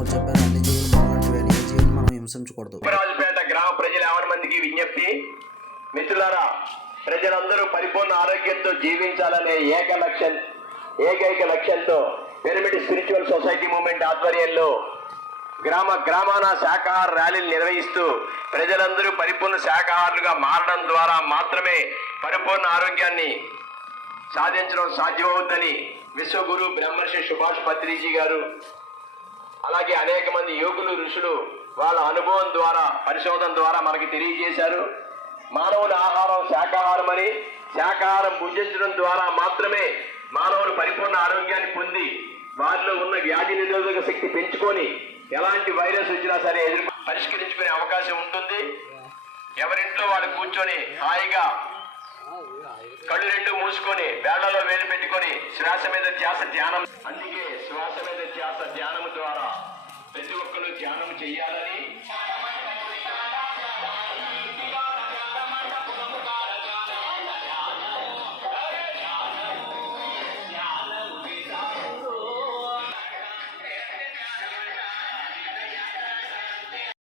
ఎవరు చెప్పారు అన్ని జీవులు మనలాంటివి అని ఏ జీవులు మనం హింసించకూడదు. రాజుపేట గ్రామ ప్రజల ఎవరి మందికి విజ్ఞప్తి. మిత్రులారా ప్రజలందరూ పరిపూర్ణ ఆరోగ్యంతో జీవించాలనే ఏక లక్ష్యం ఏకైక లక్ష్యంతో పిరమిడ్ స్పిరిచువల్ సొసైటీ మూవ్మెంట్ ఆధ్వర్యంలో గ్రామ గ్రామాన శాఖాహార ర్యాలీలు నిర్వహిస్తూ ప్రజలందరూ పరిపూర్ణ శాఖాహారులుగా మారడం ద్వారా మాత్రమే పరిపూర్ణ ఆరోగ్యాన్ని సాధించడం సాధ్యమవుతుందని విశ్వగురు బ్రహ్మర్షి సుభాష్ పత్రిజీ గారు అలాగే అనేక మంది యోగులు ఋషులు వాళ్ళ అనుభవం ద్వారా పరిశోధన ద్వారా మనకి తెలియజేశారు. మానవుల ఆహారం శాకాహారం అని శాకాహారం భుజించడం ద్వారా మాత్రమే మానవులు పరిపూర్ణ ఆరోగ్యాన్ని పొంది వారిలో ఉన్న వ్యాధి నిరోధక శక్తి పెంచుకొని ఎలాంటి వైరస్ వచ్చినా సరే ఎదురు పరిష్కరించుకునే అవకాశం ఉంటుంది. ఎవరింట్లో వాళ్ళు కూర్చొని హాయిగా కళ్ళు రెండు మూసుకొని వేళ్ళలో వేలు పెట్టుకొని శ్వాస మీద ధ్యాస ధ్యానం. అందుకే శ్వాస మీద ధ్యాస ధ్యానం ద్వారా ప్రతి ఒక్కరు ధ్యానం చేయాలని